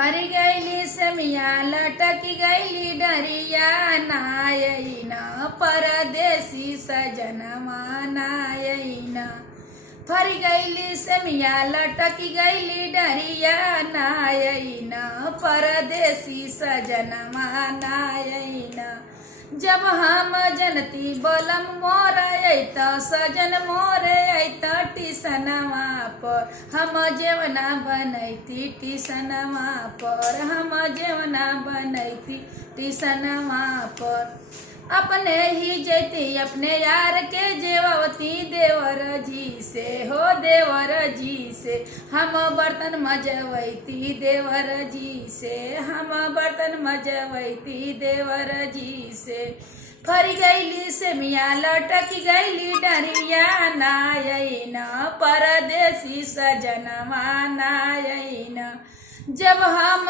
फरी गईली सेमिया लटकी गईली डरिया नायन परदेसी सजनमा नायन। फरी गईली सेमिया लटकी गईली डरिया नायन परदेसी सजनमा नायन। जब हम जनती बलम मोर अत सजन मोर अत टिसनवा पर हम जेवना बनैती टिसनवा पर हम जेवना बनैती टिसनवा पर। अपने ही जैती अपने यार के जेवती देवर जी से हो देवर जी से हम बर्तन मजवैती देवर जी से हम बर्तन मजवैती देवर जी से। फरी गईली सेमिया लटकी गईली डरिया नायन परदेसी सजनमा नायन। जब हम